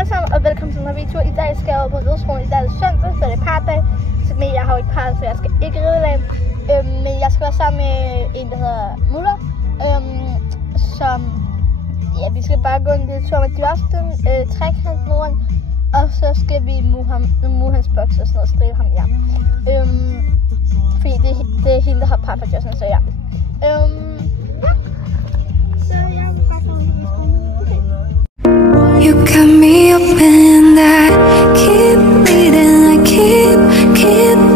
alle sammen, og velkommen til den her video. I dag skal jeg over på rideskolen. I dag er det søndag, så det er pardag. Men jeg har jo ikke parret, så jeg skal ikke ride i dag. Men jeg skal være sammen med en, der hedder Muller. Som, ja, vi skal bare gå en lille tur med dyrsten, trekanten rundt. Og så skal vi move hans boks og sådan noget, stride ham, ja. Fordi det er hende, der har parret for Justin, så ja. Så jeg vil bare gå til rideskolen. You got me up in that. Keep bleeding, I keep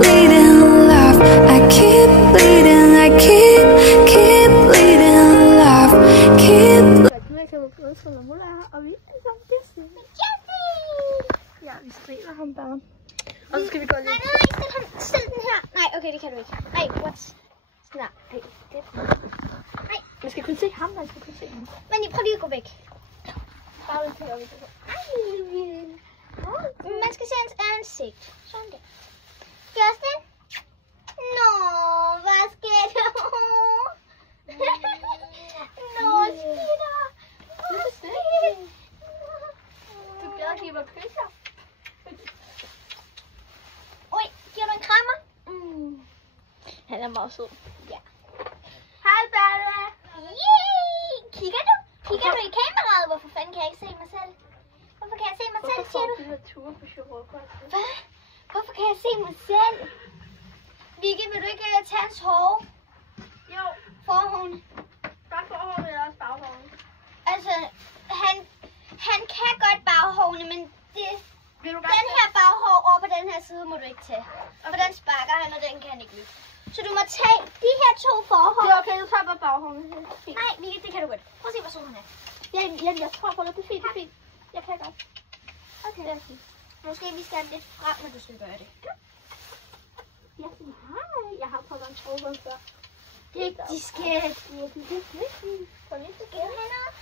bleeding love. I keep bleeding, I keep bleeding love. Ja, vi strider ham bare. Og så skal vi gå lidt. Nej, stil den her. Nej, okay, det kan du ikke. Nej, what? Nej, nej. Man skal kun se ham, man skal kun se ham. Men I prøver lige at gå væk. Bare lidt til at Man skal se hans ansigt. Sådan der. Justin? Nå, hvad sker der? Nå, sker der? Du glæder at give mig kysser. Oj, giver du en krammer? Han er meget sød. Ja. Hej, Balle. Yay! Kigger du? Kigger du i kameraet? Hvorfor fanden kan jeg ikke se mig selv? Hvorfor kan jeg se mig selv, siger du? Hvorfor får du de her ture på Chirurgård? Hvad? Hvorfor kan jeg se mig selv? Vicky, vil du ikke tage hans hår? Jo. Forhånd. Bare forhånden eller også baghovene? Altså, han kan godt baghårene, men den her baghår over på den her side må du ikke tage. For den sparker han, og den kan han ikke løfte. Så du må tage de her to forhår. Det er okay, du tager bare baghovene. Nej, Vicky, det kan du godt. Prøv at se, hvor sød han er. Jeg tror på det. Det er fint, det er fint. Jeg kan godt. Okay. Det er fint. Måske vi skal lidt frem, når du skal gøre det. Jeg siger hej. Jeg har prøvet en trøje før. De skal... Prøv lige til Skal han op?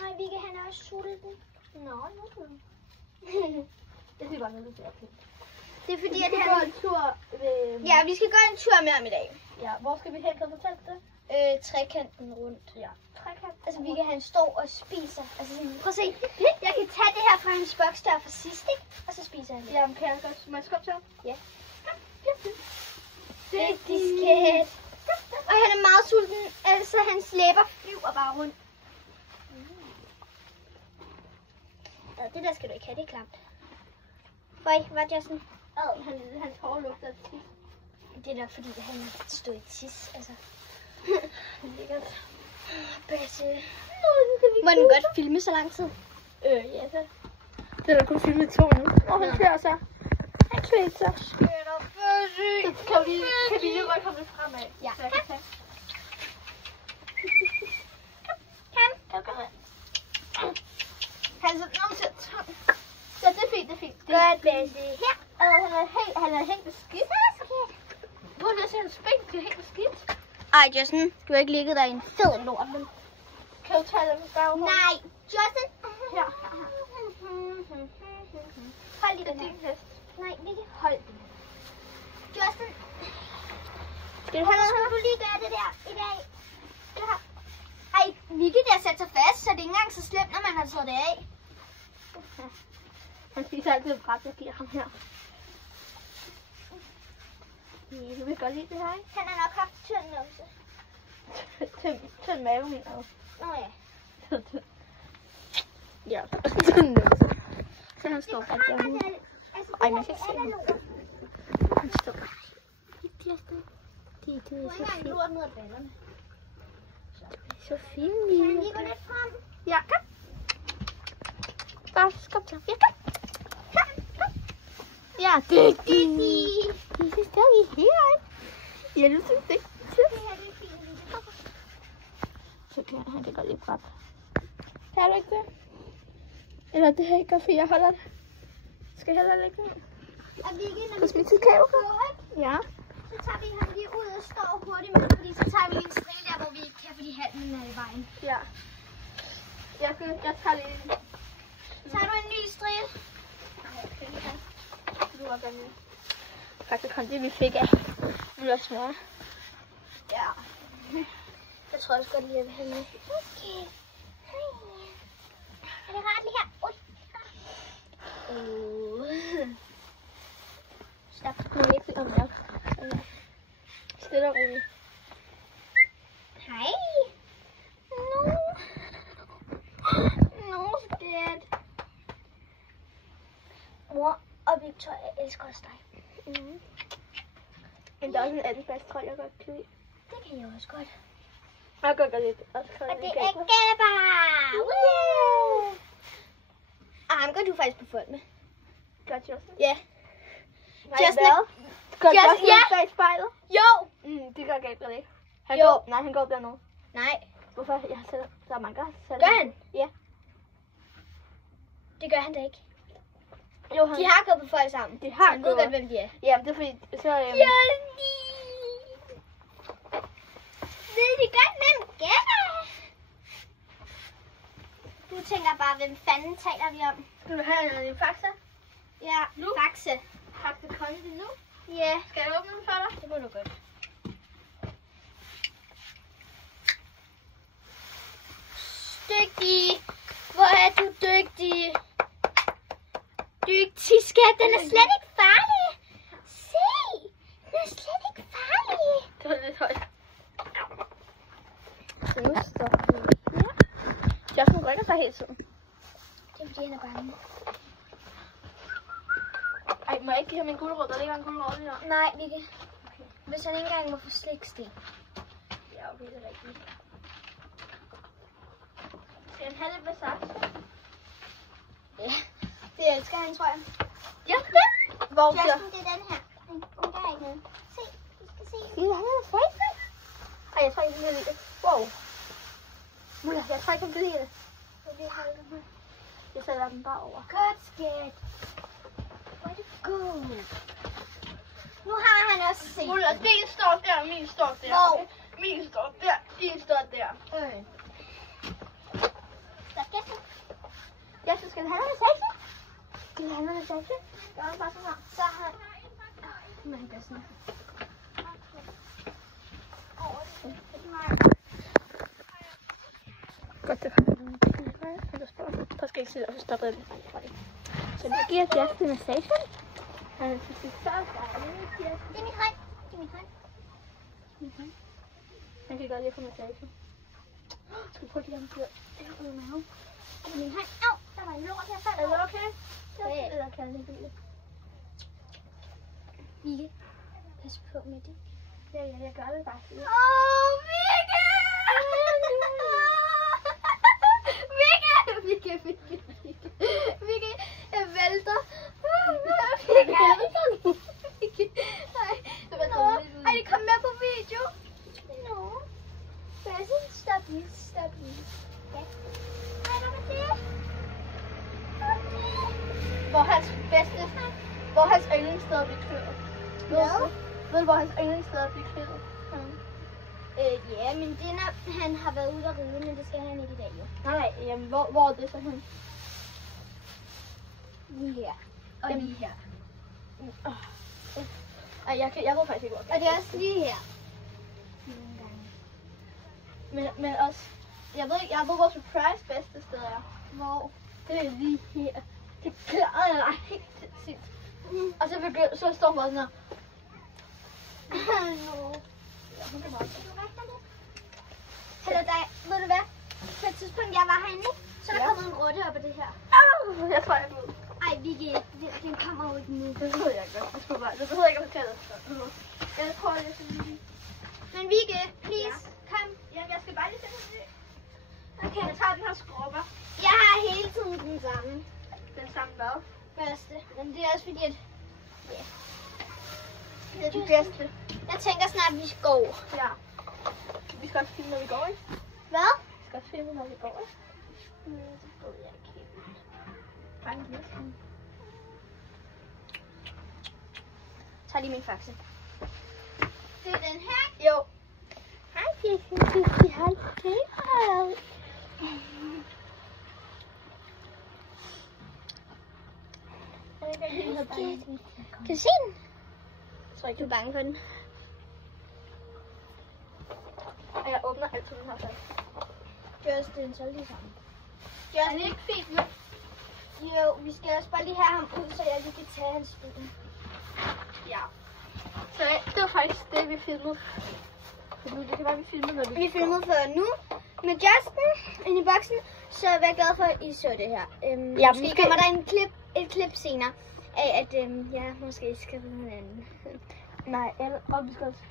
Nej, Vicky, han er også sulten. Nå, nu er det. Det er bare noget, du ser pænt. Det er fordi, Vi at skal han... gå en tur ved... Ja, vi skal gå en tur med ham i dag. Ja, hvor skal vi hen? Kan du fortælle det? Trekanten rundt. Ja. Trekant. Altså, vi kan stå og spiser. Altså, prøv at se. Jeg kan tage det her fra hans boks der fra sidst, ikke? Og så spiser han det. Ja, men kan jeg godt... Må jeg skubbe til ham? Ja. Rigtig skat. Og han er meget sulten. Altså, hans læber flyver bare rundt. Ja, det der skal du ikke have. Det er klamt. Hvad, Justin? Hans hår lugter af tis. Det er nok fordi, han stod i tis, altså. Lækkert. Basse. Må den godt filme så lang tid? Ja, så. Det er da kun filmet 2 nu. Og han kører sig. Han kører sig. Så kan vi lige godt komme lidt fremad. Ja. Så jeg kan tage. Kom. Han er sådan til tom. Ja, det er fint, det er fint. Godt, Basse. Her. Han er helt beskidt. Prøv lige at se hans ben, det er helt beskidt. Ej, Justin, du har ikke ligget der i en fed lort, vel? Kan du tage dem bag? Nej, Justin. Her. Hold lige Det den er her. din hest. Nej, Vicky, hold den. Justin, Skal du have noget skal her? du lige gøre det der i dag? Ej, Vicky, der sætter sig fast, så det er ikke engang så slemt, når man har taget det af. Han spiser altid et bræt, jeg giver ham her. Ja, du vil godt lide det her, ikke? Han har nok haft tynd numse. Tynd mave, mener du? Nå ja. Ja, tynd numse. Så han står bare derude. Ej, man kan ikke se ham. Han står. Det er så Du har ikke engang fint. lort ned af ballerne. Så fint. Kan han lige gå lidt frem? Ja, kom. Bare skub til ham. Ja, kom. Ja, dygtig. Det er stadig her, ikke? Ja, du synes ikke. Det her, det er fint. Så kan han det godt lige bræt. Kan du ikke det? Eller det her ikke godt, for jeg holder det. Skal jeg heller lægge den her? Og Vicky, når På vi smidt til kamera? ja. Ja. Så tager vi ham lige ud og står hurtigt med, fordi så tager vi lige en stril der, hvor vi ikke kan, fordi halen er i vejen. Ja. Jeg tager lige en. Tager du en ny stril? Nej, okay. Du var godt med. Faktisk kun det, vi fik af. Nu er der smør. Ja. Jeg tror også godt lige, at jeg vil have med. Okay. Er stille og roligt. Hej. No, skat. Mor og Victoria elsker også dig. Mm. Men der er også en anden plads, tror jeg godt kan lide. Det kan jeg også godt. Jeg kan godt lide også. Og det er Gabber. Woo! Og ham går du faktisk på folk med. Gør Justin? Ja. Nej, Justin hvad? Gør Justin, Justin ja. ikke bag spejlet? Jo. Det gør Gabriel ikke. Jo. Han går dernede. Nej. Hvorfor? Jeg har selv, der er mange, der har selv. Gør han? Ja. Det gør han da ikke. Jo, han... De har gået på folk sammen. De har så han ved gået. godt, hvem de er. Jamen, det er fordi... Så, Ved de godt, hvem Gabber? Du tænker bare, hvem fanden taler vi om? Skal du have en faxa? Ja, Nu? Faxe. Faxa Kondi nu? Ja, Skal jeg åbne den for dig? det må du godt. Dygtig. Hvor er du dygtig. Dygtig, skat. Den er slet ikke farlig. Se. Den er slet ikke farlig. Det var lidt højt. Så nu står ja. Justin rykker sig hele tiden. Det er fordi, han er bange. Ej, må jeg ikke give ham en gulerod? Der ligger en gulerod lige der. Nej, Vicky. Hvis han ikke engang må få sliksten. Ja, okay, det er rigtigt. Skal han have lidt massage? Ja, det elsker han, tror jeg. Justin? Hvor Justin, det er den her. Hun gør ikke noget. Se, du skal se. han er safe. Ej, jeg tror ikke, han kan lide det. Wow. Mulla, jeg tror ikke, han kan lide det. Jeg sætter den bare over. Godt, skat. Hvor er det god. Nu har han også set. Mulla, din står der, min står der. Hvor? Min står der, din står der. Så skal du. Justin, skal du have noget massage? Skal du have noget massage? Gør han bare sådan her. Så har Men han gør sådan her. Godt, det kommer. Der skal ikke sidde og stoppe det. Så nu giver Justin massage. Han skal sige så dejligt. Det er min hånd. Det er min hånd. Han kan godt lide at få massage. Skal vi prøve at give ham ud af maven? Det er min hånd. Au, der var en lort her før. Er det okay? Ja. Eller kan han ikke lide det? Vicky, pas på med det. Ja, jeg gør det bare. Vicky! Vicky, jeg vælter. Ej, det kom med på video. Nå. Stop lige. Ja. Ej, hvad var det? Hvor hans yndlingssted bliver kørt. Hvad? Ved du, hvor hans yndlingssted bliver kørt? Ja, men det er, når han har været ude at ride, men det skal han ikke i dag, jo. Nej, jamen, hvor er det så hen? Lige her. Og lige her. Ej, jeg ved faktisk ikke, hvor Og det er også lige her. Men også, jeg ved, hvor surprise bedste sted er. Hvor? Det er lige her. Det er helt sindssygt. Og så står hun bare sådan her. Nå. Eller dig, ved du hvad? På et tidspunkt, jeg var herinde, ikke? Så der kommet en rotte op af det her. Jeg tror, jeg ved. Ej, Vicky, den kommer jo ikke nu. Det ved jeg godt. Jeg skulle bare, det behøver ikke at fortælle det. Jeg tror, det er sådan. Men Vicky, please, kom. Jamen, jeg skal bare lige sætte den. Okay. Jeg tager den her skrubber. Jeg har hele tiden den samme. Den samme hvad? Første. Men det er også fordi, at... Ja. Det er det bedste. Jeg tænker snart, vi går. Ja. Vi skal også filme, når vi går, ikke? Hvad? Vi skal også filme, når vi går, ikke? Det ved jeg ikke helt. Bare en lille smule. Tag lige min faxe. Det er den her. Jo. Hej, Fifi. Hej, Fifi. Kan du se den? Jeg tror ikke, Du er bange for den. og jeg åbner altid den her fast. Just den så lige sammen. Er det ikke fint nu? Jo, vi skal også bare lige have ham ud, så jeg lige kan tage hans ben. Ja. Så det var faktisk det, vi filmede. Det var vi filmede, når vi filmede for nu med Justin inde i boksen. Så jeg er glad for, at I så det her. Ja, måske kommer der et klip senere af, at jeg måske skal finde en anden. Nej, og vi skal også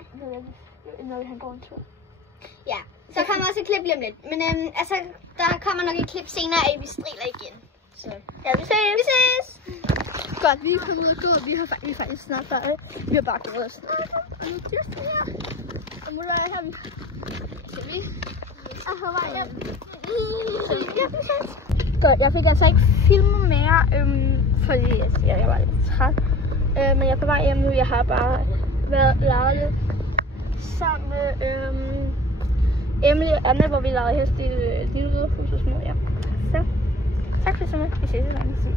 når han går en tur. Ja, så kommer også et klip lige om lidt. Men altså, der kommer nok et klip senere af, at vi striler igen. Så ja, vi ses! Vi ses! Godt, vi er kommet ud og gå. Vi er faktisk snart færdige. Vi har bare gået og snakket. Og nu er det her. Og nu er her, skal vi og på vej hjem. Godt, jeg fik altså ikke filmet mere, fordi jeg var lidt træt. Men jeg er på vej hjem nu. Jeg har bare leget lidt sammen med Emily og Anna, hvor vi legede hest i Lille Røde Hus og små. Ja. Så tak for så meget. Vi ses i den anden side.